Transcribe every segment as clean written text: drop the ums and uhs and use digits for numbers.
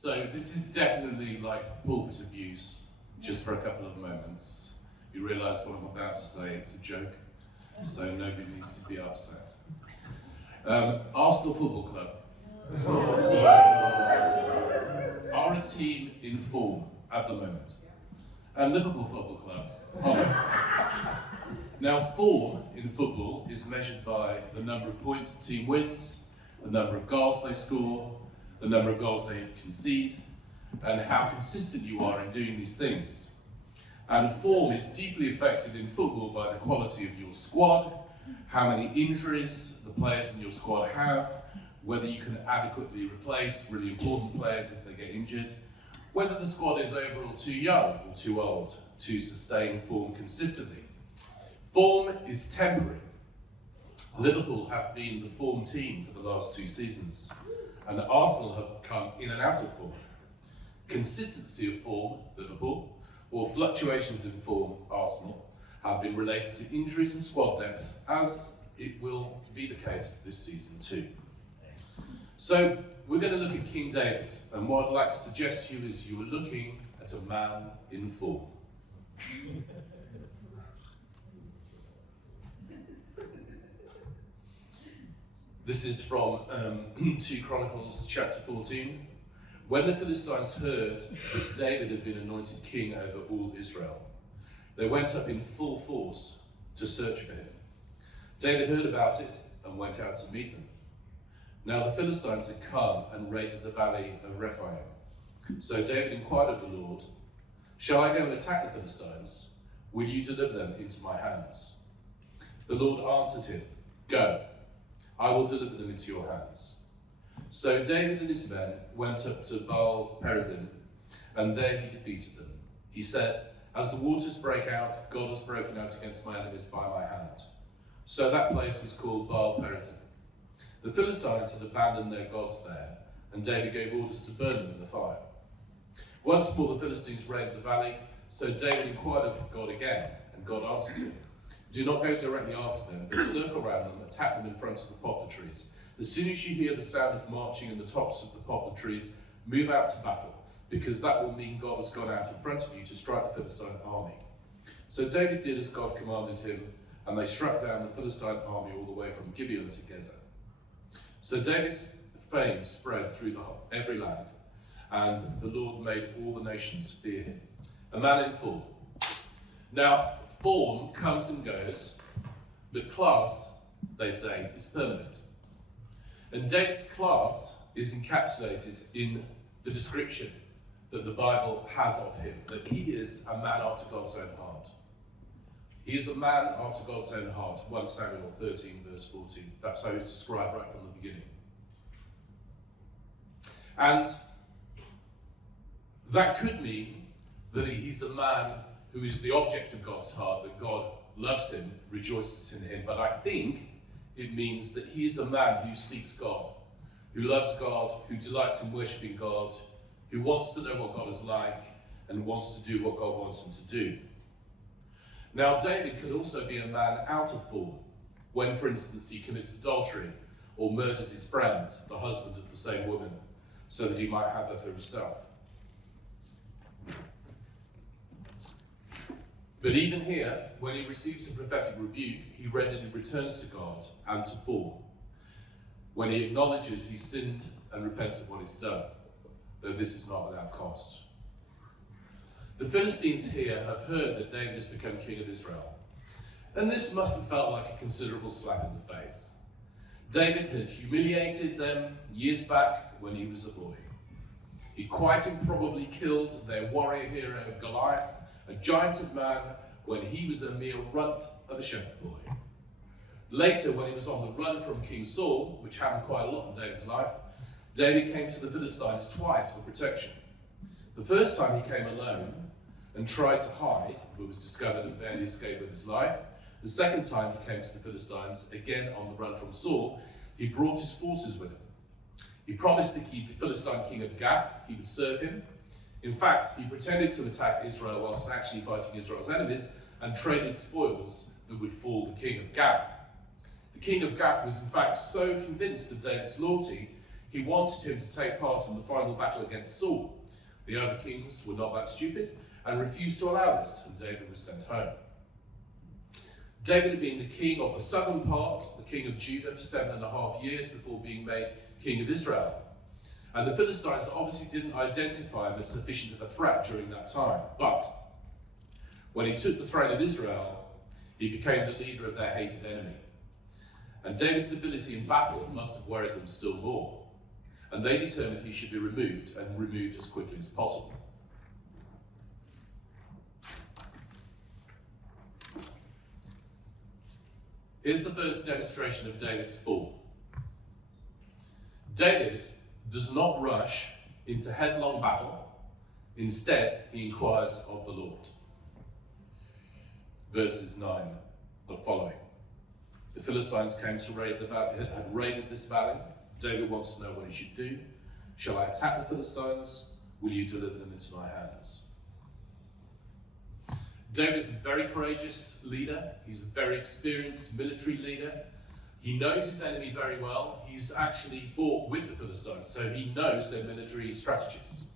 So this is definitely like pulpit abuse, just for a couple of moments. You realise what I'm about to say, it's a joke, so nobody needs to be upset. Arsenal Football Club are a team in form at the moment, and Liverpool Football Club are not. Now, form in football is measured by the number of points a team wins, the number of goals they score, the number of goals they concede, and how consistent you are in doing these things. And form is deeply affected in football by the quality of your squad, how many injuries the players in your squad have, whether you can adequately replace really important players if they get injured, whether the squad is overall too young or too old to sustain form consistently. Form is temporary. Liverpool have been the form team for the last 2 seasons, and Arsenal have come in and out of form. Consistency of form, Liverpool, or fluctuations in form, Arsenal, have been related to injuries and squad depth, as it will be the case this season too. So we're going to look at King David, and what I'd like to suggest to you is you are looking at a man in form. This is from 2 Chronicles chapter 14. When the Philistines heard that David had been anointed king over all Israel, they went up in full force to search for him. David heard about it and went out to meet them. Now the Philistines had come and raided the valley of Rephaim. So David inquired of the Lord, "Shall I go and attack the Philistines? Will you deliver them into my hands?" The Lord answered him, "Go, I will deliver them into your hands." So David and his men went up to Baal Perazim, and there he defeated them. He said, "As the waters break out, God has broken out against my enemies by my hand." So that place was called Baal Perazim. The Philistines had abandoned their gods there, and David gave orders to burn them in the fire. Once more the Philistines raided the valley, so David inquired of God again, and God answered him, "Do not go directly after them, but circle around them, attack them in front of the poplar trees. As soon as you hear the sound of marching in the tops of the poplar trees, move out to battle, because that will mean God has gone out in front of you to strike the Philistine army." So David did as God commanded him, and they struck down the Philistine army all the way from Gibeon to Gezer. So David's fame spread through every land, and the Lord made all the nations fear him. A man in form. Now, form comes and goes, but class, they say, is permanent. And David's class is encapsulated in the description that the Bible has of him, that he is a man after God's own heart. He is a man after God's own heart, 1 Samuel 13, verse 14. That's how he's described right from the beginning. And that could mean that he's a man who is the object of God's heart, that God loves him, rejoices in him. But I think it means that he is a man who seeks God, who loves God, who delights in worshipping God, who wants to know what God is like and wants to do what God wants him to do. Now, David could also be a man out of form, when, for instance, he commits adultery or murders his friend, the husband of the same woman, so that he might have her for himself. But even here, when he receives a prophetic rebuke, he readily returns to God and to form. When he acknowledges he's sinned and repents of what he's done, though this is not without cost. The Philistines here have heard that David has become king of Israel, and this must have felt like a considerable slap in the face. David had humiliated them years back when he was a boy. He quite improbably killed their warrior hero Goliath, a giant of man, when he was a mere runt of a shepherd boy. Later, when he was on the run from King Saul, which happened quite a lot in David's life, David came to the Philistines twice for protection. The first time he came alone and tried to hide, but was discovered and barely escaped with his life. The second time he came to the Philistines, again on the run from Saul, he brought his forces with him. He promised to keep the Philistine king of Gath, he would serve him. In fact, he pretended to attack Israel whilst actually fighting Israel's enemies and traded spoils that would fall the king of Gath. The king of Gath was in fact so convinced of David's loyalty, He wanted him to take part in the final battle against Saul. The other kings were not that stupid and refused to allow this, and David was sent home. David had been the king of the southern part, the king of Judah, for 7.5 years before being made king of Israel. And the Philistines obviously didn't identify him as sufficient of a threat during that time. But when he took the throne of Israel, he became the leader of their hated enemy. And David's ability in battle must have worried them still more. And they determined he should be removed, and removed as quickly as possible. Here's the first demonstration of David's fall. David does not rush into headlong battle. Instead, he inquires of the Lord. Verses 9 are following. The Philistines came to raid the valley, had raided this valley. David wants to know what he should do. Shall I attack the Philistines? Will you deliver them into my hands? David is a very courageous leader. He's a very experienced military leader. He knows his enemy very well. He's actually fought with the Philistines, so he knows their military strategies.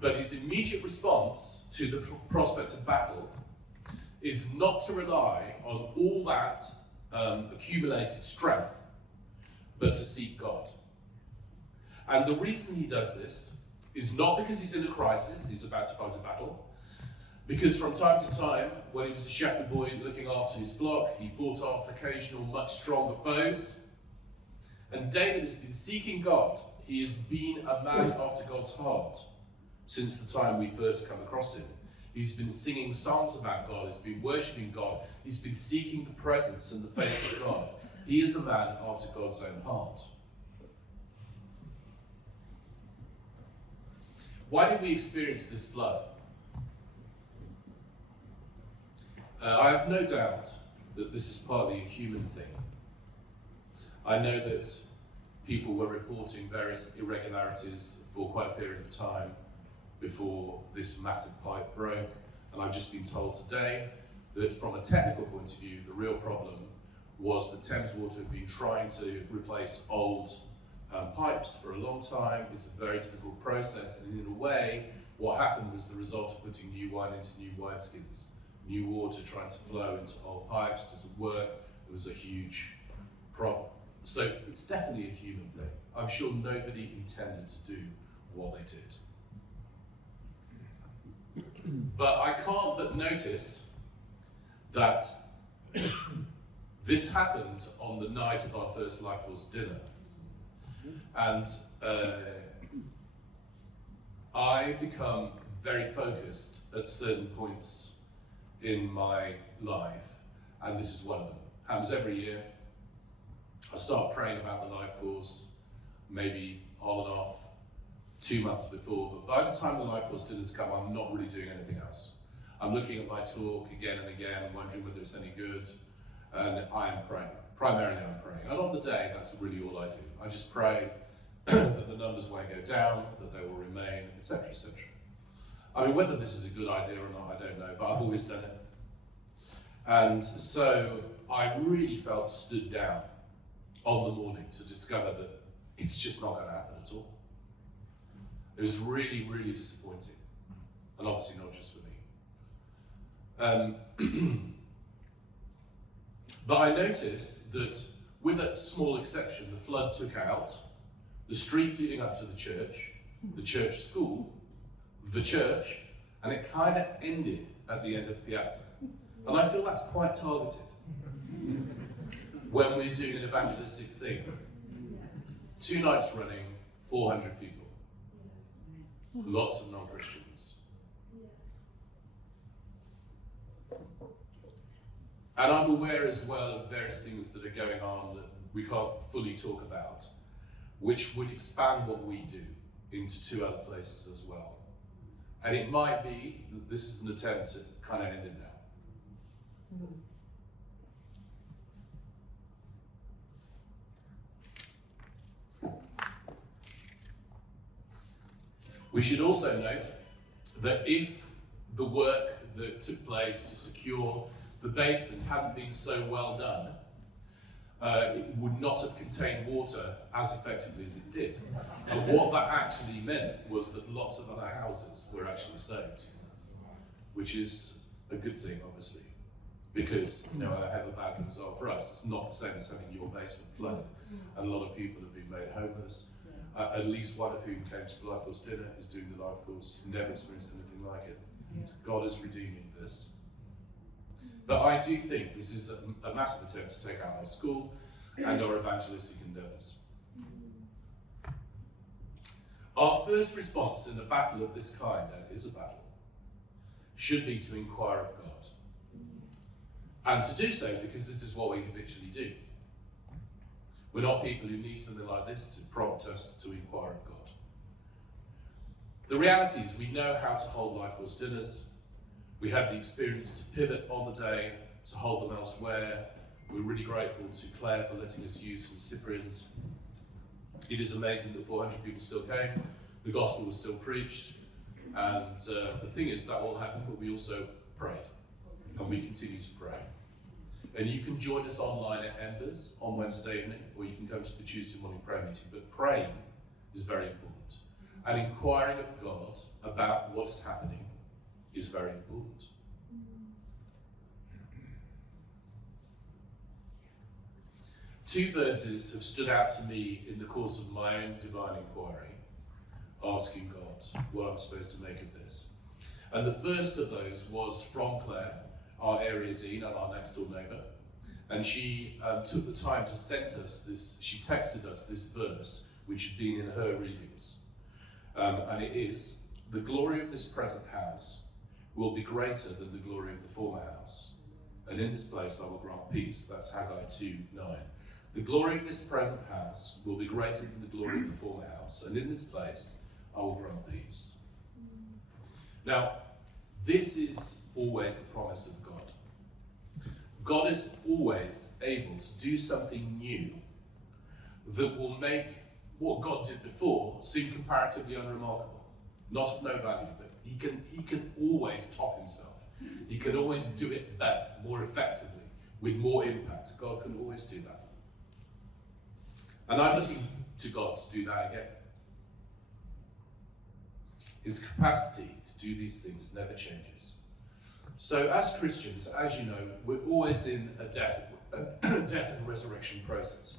But his immediate response to the prospect of battle is not to rely on all that accumulated strength, but to seek God. And the reason he does this is not because he's in a crisis, he's about to fight a battle, because from time to time, when he was a shepherd boy looking after his flock, he fought off occasional much stronger foes. And David has been seeking God. He has been a man after God's heart since the time we first come across him. He's been singing songs about God, he's been worshipping God, he's been seeking the presence and the face of God. He is a man after God's own heart. Why did we experience this flood? I have no doubt that this is partly a human thing. I know that people were reporting various irregularities for quite a period of time before this massive pipe broke, and I've just been told today that from a technical point of view, the real problem was that Thames Water had been trying to replace old pipes for a long time. It's a very difficult process, and in a way, what happened was the result of putting new wine into new wineskins. New water trying to flow into old pipes doesn't work. It was a huge problem. So it's definitely a human thing. I'm sure nobody intended to do what they did. But I can't but notice that this happened on the night of our first Life Course dinner. And I become very focused at certain points in my life, and this is one of them. Happens every year. I start praying about the Life Course, maybe on and off, 2 months before, but by the time the Life Course dinners come, I'm not really doing anything else. I'm looking at my talk again and again, wondering whether it's any good, and I am praying. Primarily I'm praying. And on the day, that's really all I do. I just pray that the numbers won't go down, that they will remain, etc., etc. I mean, whether this is a good idea or not, I don't know, but I've always done it. And so I really felt stood down on the morning to discover that it's just not going to happen at all. It was really, really disappointing. And obviously not just for me. But I noticed that, with a small exception, the flood took out the street leading up to the church school, the church, and it kind of ended at the end of the piazza. And I feel that's quite targeted when we're doing an evangelistic thing. 2 nights running, 400 people. Lots of non-Christians. And I'm aware as well of various things that are going on that we can't fully talk about, which would expand what we do into 2 other places as well. And it might be that this is an attempt to kind of end it now. We should also note that if the work that took place to secure the basement hadn't been so well done, it would not have contained water as effectively as it did. And what that actually meant was that lots of other houses were actually saved, which is a good thing, obviously, because however bad things are for us, it's not the same as having your basement flooded. And a lot of people have been made homeless. At least one of whom came to the Life Course dinner, is doing the Life Course, never experienced anything like it. God is redeeming this. But I do think this is a massive attempt to take out our school and our evangelistic endeavours. Our first response in a battle of this kind, and it is a battle, should be to inquire of God. And to do so because this is what we habitually do. We're not people who need something like this to prompt us to inquire of God. The reality is we know how to hold Life Course dinners. We had the experience to pivot on the day, to hold them elsewhere. We're really grateful to Claire for letting us use some Cyprians. It is amazing that 400 people still came. The gospel was still preached. And the thing is, that all happened, but we also prayed. And we continue to pray. And you can join us online at Embers on Wednesday evening, or you can come to the Tuesday morning prayer meeting. But praying is very important. And inquiring of God about what is happening is very important. Two verses have stood out to me in the course of my own divine inquiry, asking God what I'm supposed to make of this. And the first of those was from Claire, our area dean and our next door neighbour. And she took the time to send us this, she texted us this verse, which had been in her readings. And it is, "The glory of this present house will be greater than the glory of the former house. And in this place I will grant peace." That's Haggai 2:9. "The glory of this present house will be greater than the glory of the former house. And in this place I will grant peace." Now, this is always the promise of God. God is always able to do something new that will make what God did before seem comparatively unremarkable. Not of no value, but he can always top himself. He can always do it better, more effectively, with more impact. God can always do that. And I'm looking to God to do that again. His capacity to do these things never changes. So as Christians, as you know, we're always in a death and resurrection process.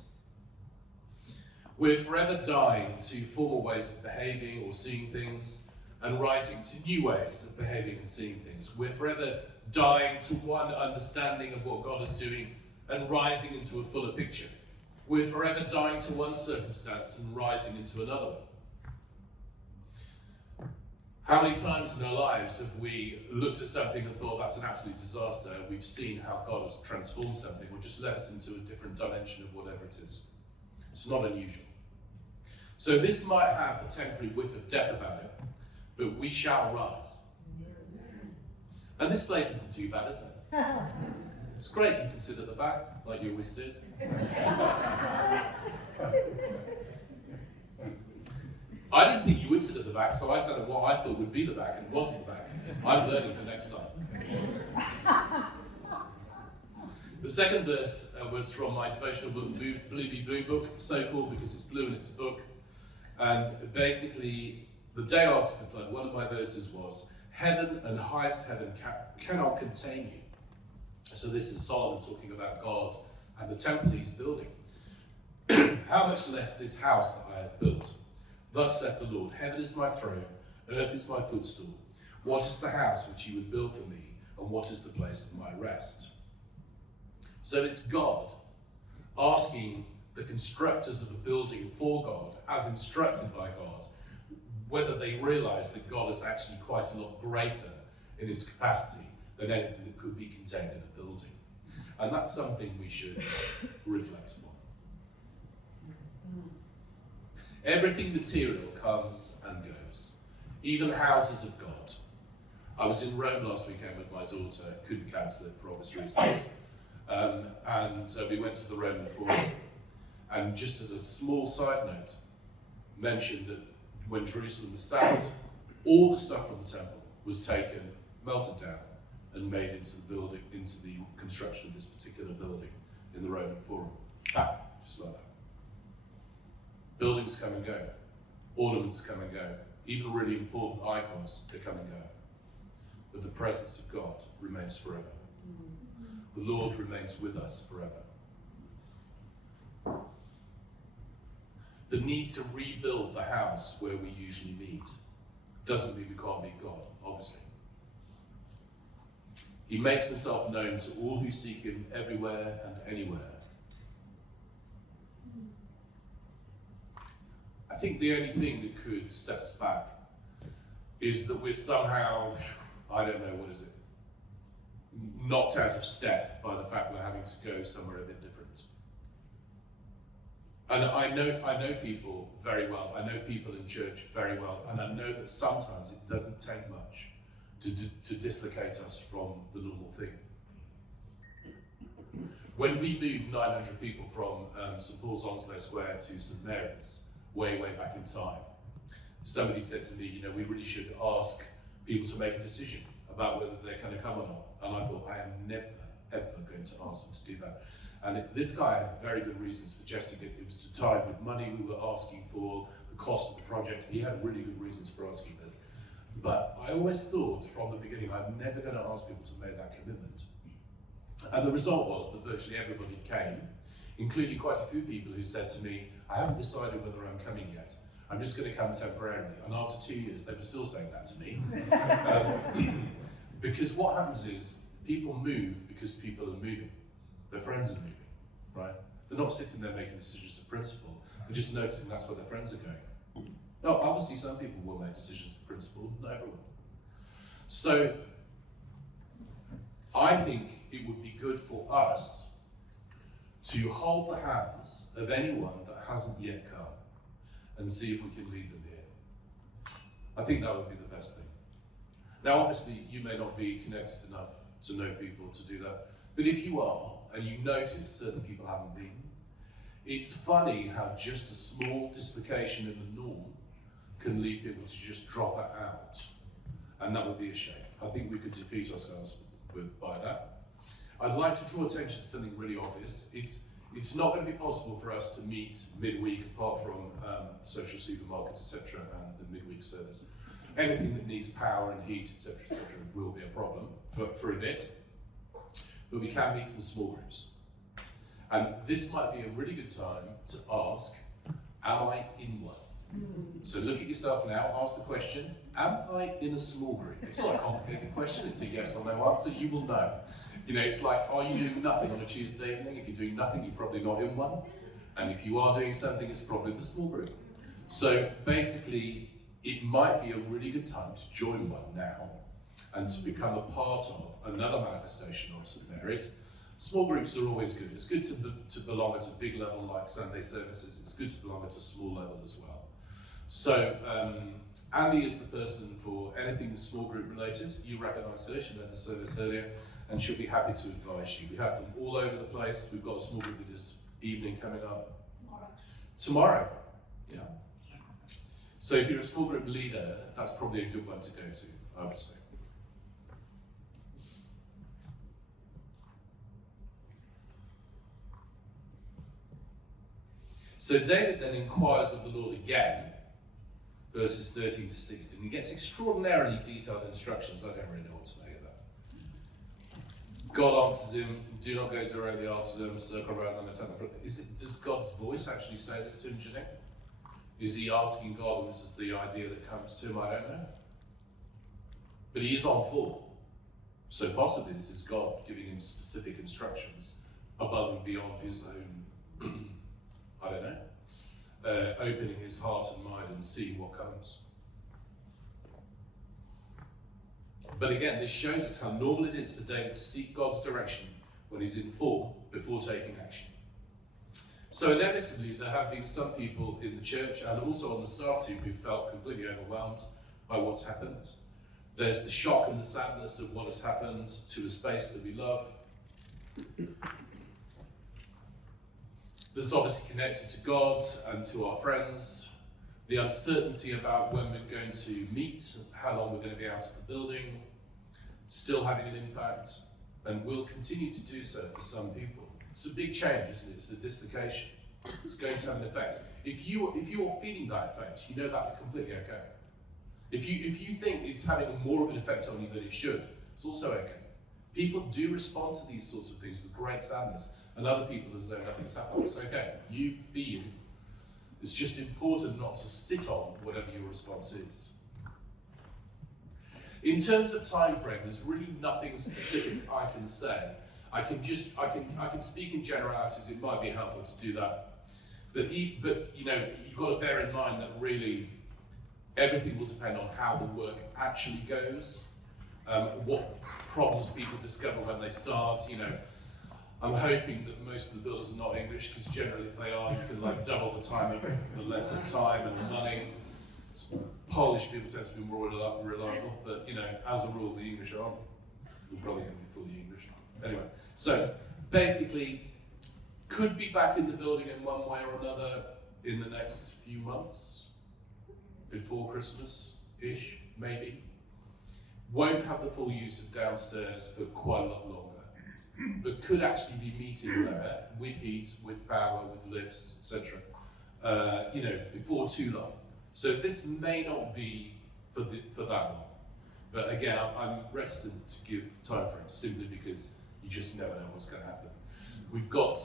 We're forever dying to former ways of behaving or seeing things and rising to new ways of behaving and seeing things. We're forever dying to one understanding of what God is doing and rising into a fuller picture. We're forever dying to one circumstance and rising into another one. How many times in our lives have we looked at something and thought that's an absolute disaster, and we've seen how God has transformed something or just led us into a different dimension of whatever it is? It's not unusual. So this might have a temporary whiff of death about it, but we shall rise. And this place isn't too bad, is it? It's great you can sit at the back, like you always did. I didn't think you would sit at the back, so I sat at what I thought would be the back, and it wasn't the back. I'm learning for next time. The second verse was from my devotional book, Bluey Blue book, so called because it's blue and it's a book. And basically, the day after the flood, one of my verses was, "Heaven and highest heaven cannot contain you." So this is Solomon talking about God and the temple he's building. "How much less this house that I have built? Thus saith the Lord, heaven is my throne, earth is my footstool. What is the house which you would build for me, and what is the place of my rest?" So it's God asking the constructors of a building for God, as instructed by God, whether they realise that God is actually quite a lot greater in his capacity than anything that could be contained in a building. And that's something we should reflect upon. Everything material comes and goes, even houses of God. I was in Rome last weekend with my daughter, couldn't cancel it for obvious reasons. And so we went to the Roman Forum, and just as a small side note, mentioned that when Jerusalem was sacked, all the stuff from the temple was taken, melted down, and made into the construction of this particular building in the Roman Forum. Just like that. Buildings come and go. Ornaments come and go. Even really important icons, they come and go. But the presence of God remains forever. The Lord remains with us forever. The need to rebuild the house where we usually meet doesn't mean we can't meet God, obviously. He makes himself known to all who seek him everywhere and anywhere. I think the only thing that could set us back is that we're somehow, I don't know, what is it, knocked out of step by the fact we're having to go somewhere a bit different. And I know people very well. I know people in church very well, and I know that sometimes it doesn't take much to dislocate us from the normal thing. When we moved 900 people from St Paul's Onslow Square to St Mary's, way back in time, somebody said to me, we really should ask people to make a decision about whether they're going to come or not. And I thought, I am never, ever going to ask them to do that. And this guy had very good reasons for suggesting it. It was to tie with money we were asking for, the cost of the project. He had really good reasons for asking this. But I always thought from the beginning, I'm never going to ask people to make that commitment. And the result was that virtually everybody came, including quite a few people who said to me, I haven't decided whether I'm coming yet. I'm just going to come temporarily. And after 2 years, they were still saying that to me. Because what happens is, people move because people are moving. Their friends are moving, right? They're not sitting there making decisions of principle. They're just noticing that's where their friends are going. Now, obviously, some people will make decisions of principle, not everyone. So, I think it would be good for us to hold the hands of anyone that hasn't yet come and see if we can lead them here. I think that would be the best thing. Now, obviously, you may not be connected enough to know people to do that, but if you are, and you notice certain people haven't been, it's funny how just a small dislocation in the norm can lead people to just drop it out. And that would be a shame. I think we could defeat ourselves by that. I'd like to draw attention to something really obvious. It's not going to be possible for us to meet midweek apart from social supermarket, etc., and the midweek service. Anything that needs power and heat, etc., will be a problem for a bit. But we can meet in small groups. And this might be a really good time to ask, am I in one? So look at yourself now, ask the question, am I in a small group? It's not a complicated question, it's a yes or no answer, you will know. It's like, are you doing nothing on a Tuesday evening? If you're doing nothing, you're probably not in one. And if you are doing something, it's probably the small group. So basically, it might be a really good time to join one now and to become a part of another manifestation of St Mary's. Small groups are always good. It's good to belong at a big level like Sunday services. It's good to belong at a small level as well. So Andy is the person for anything small group related. You recognise her, she led the service earlier, and she'll be happy to advise you. We have them all over the place. We've got a small group this evening coming up. Tomorrow, yeah. So if you're a small group leader, that's probably a good one to go to, I would say. So David then inquires of the Lord again, verses 13 to 16. He gets extraordinarily detailed instructions. I don't really know what to make of that. God answers him, do not go directly after them, circle around them and attack them. Does God's voice actually say this to him, do you think? Is he asking God, and this is the idea that comes to him? I don't know. But he is on foot. So possibly this is God giving him specific instructions above and beyond his own I don't know, opening his heart and mind and seeing what comes. But again, this shows us how normal it is for David to seek God's direction when he's in form before taking action. So inevitably, there have been some people in the church and also on the staff team who felt completely overwhelmed by what's happened. There's the shock and the sadness of what has happened to a space that we love. That's obviously connected to God and to our friends. The uncertainty about when we're going to meet, how long we're going to be out of the building, still having an impact, and will continue to do so for some people. It's a big change, isn't it? It's a dislocation. It's going to have an effect. If you're feeling that effect, you know that's completely okay. If you think it's having more of an effect on you than it should, it's also okay. People do respond to these sorts of things with great sadness, and other people as though nothing's happened. It's okay. You be you. It's just important not to sit on whatever your response is. In terms of time frame, there's really nothing specific I can say. I can speak in generalities. It might be helpful to do that, but you know, you've got to bear in mind that really everything will depend on how the work actually goes, what problems people discover when they start. You know, I'm hoping that most of the builders are not English, because generally if they are, you can like double the time, the length of time and the money. Polish people tend to be more reliable, but you know, as a rule, the English aren't. We're probably going to be fully English. Anyway, so basically, could be back in the building in one way or another in the next few months, before Christmas-ish, maybe. Won't have the full use of downstairs for quite a lot longer, but could actually be meeting there with heat, with power, with lifts, etc. You know, before too long. So this may not be for that long, but again, I'm reticent to give time frames simply because you just never know what's going to happen. We've got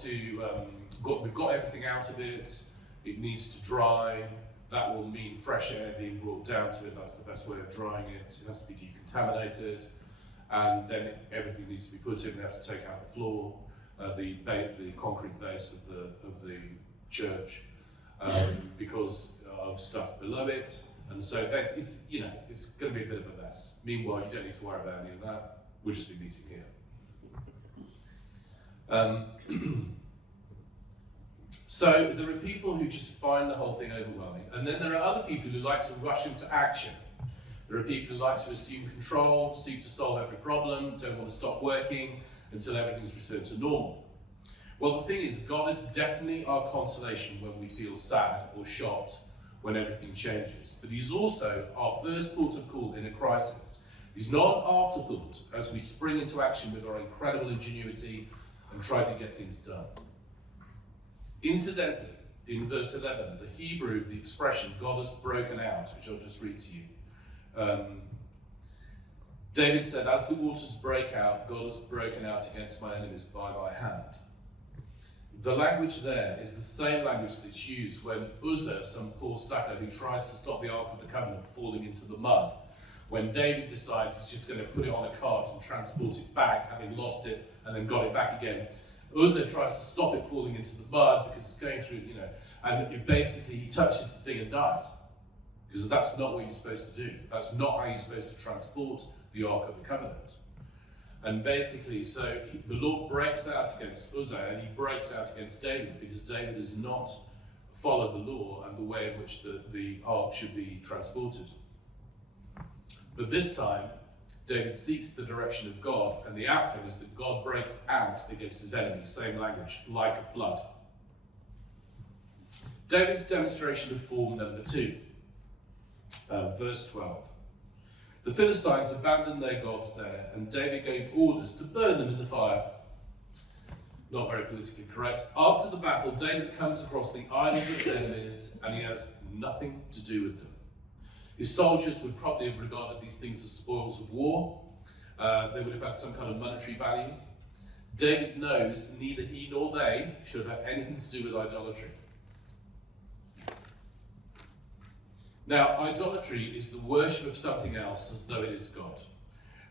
everything out of it. It needs to dry. That will mean fresh air being brought down to it. That's the best way of drying it. It has to be decontaminated, and then everything needs to be put in. They have to take out the floor, the concrete base of the church, because of stuff below it, and so it's you know, it's going to be a bit of a mess. Meanwhile, you don't need to worry about any of that. We'll just be meeting here. So there are people who just find the whole thing overwhelming, and then there are other people who like to rush into action. There are people who like to assume control, seek to solve every problem, don't want to stop working until everything's returned to normal. Well, the thing is, God is definitely our consolation when we feel sad or shocked when everything changes, but he's also our first port of call in a crisis. He's not an afterthought as we spring into action with our incredible ingenuity and try to get things done. Incidentally, in verse 11, the Hebrew of the expression God has broken out, which I'll just read to you. David said, as the waters break out, God has broken out against my enemies by my hand. The language there is the same language that's used when Uzzah, some poor sucker who tries to stop the Ark of the Covenant falling into the mud, when David decides he's just going to put it on a cart and transport it back, having lost it and then got it back again. Uzzah tries to stop it falling into the mud because it's going through, you know, and basically he touches the thing and dies. Because that's not what you're supposed to do. That's not how you're supposed to transport the Ark of the Covenant. And basically, so the Lord breaks out against Uzzah, and he breaks out against David because David has not followed the law and the way in which the Ark should be transported. But this time, David seeks the direction of God, and the outcome is that God breaks out against his enemies, same language, like a flood. David's demonstration of form number 2, verse 12. The Philistines abandoned their gods there, and David gave orders to burn them in the fire. Not very politically correct. After the battle, David comes across the idols of his enemies, and he has nothing to do with them. His soldiers would probably have regarded these things as spoils of war. They would have had some kind of monetary value. David knows neither he nor they should have anything to do with idolatry. Now, idolatry is the worship of something else as though it is God.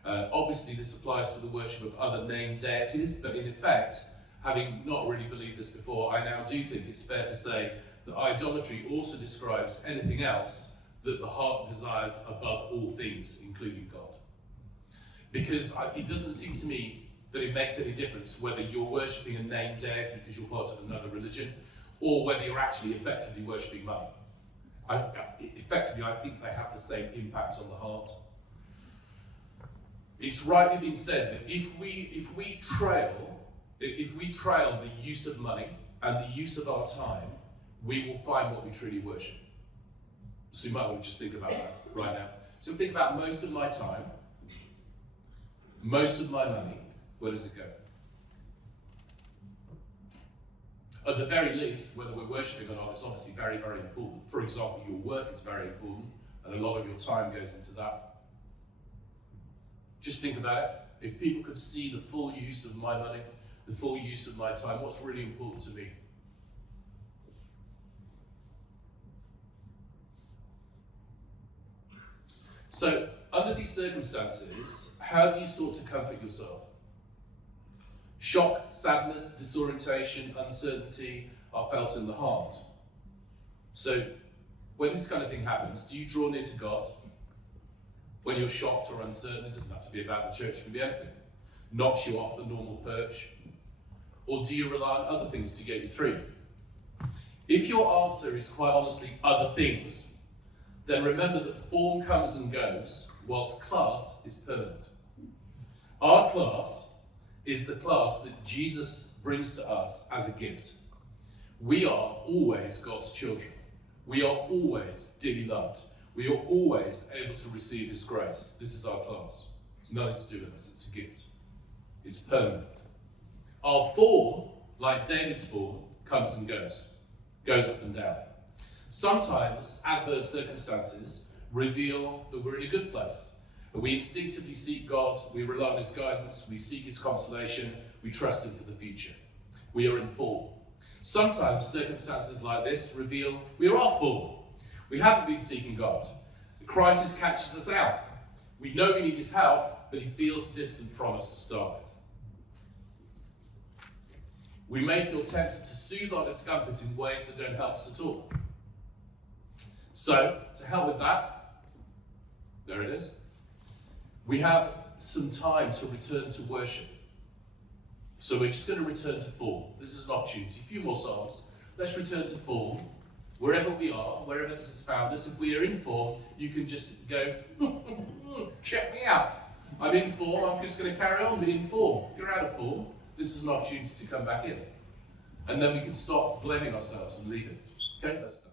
Obviously, this applies to the worship of other named deities, but in effect, having not really believed this before, I now do think it's fair to say that idolatry also describes anything else that the heart desires above all things, including God. Because it doesn't seem to me that it makes any difference whether you're worshipping a named deity because you're part of another religion, or whether you're actually effectively worshipping money. Effectively, I think they have the same impact on the heart. It's rightly been said that if we trail the use of money and the use of our time, we will find what we truly worship. So you might want to just think about that right now. So think about most of my time, most of my money, where does it go? At the very least, whether we're worshipping or not, it's obviously very, very important. For example, your work is very important, and a lot of your time goes into that. Just think about it. If people could see the full use of my money, the full use of my time, what's really important to me? So, under these circumstances, how do you sought to comfort yourself? Shock, sadness, disorientation, uncertainty are felt in the heart. So, when this kind of thing happens, do you draw near to God? When you're shocked or uncertain, it doesn't have to be about the church, it can be anything. Knocks you off the normal perch. Or do you rely on other things to get you through? If your answer is quite honestly other things, then remember that form comes and goes, whilst class is permanent. Our class is the class that Jesus brings to us as a gift. We are always God's children. We are always dearly loved. We are always able to receive his grace. This is our class. It's nothing to do with us, it's a gift. It's permanent. Our form, like David's form, comes and goes up and down. Sometimes adverse circumstances reveal that we're in a good place. We instinctively seek God, we rely on his guidance, we seek his consolation, we trust him for the future. We are in form. Sometimes circumstances like this reveal we are off form. We haven't been seeking God. The crisis catches us out. We know we need his help, but he feels distant from us to start with. We may feel tempted to soothe our discomfort in ways that don't help us at all. So, to help with that, there it is. We have some time to return to worship. So we're just going to return to form. This is an opportunity. A few more songs. Let's return to form. Wherever we are, wherever this has found us, if we are in form, you can just go, check me out. I'm in form, I'm just going to carry on being in form. If you're out of form, this is an opportunity to come back in. And then we can stop blaming ourselves and leave it. Okay, let's start.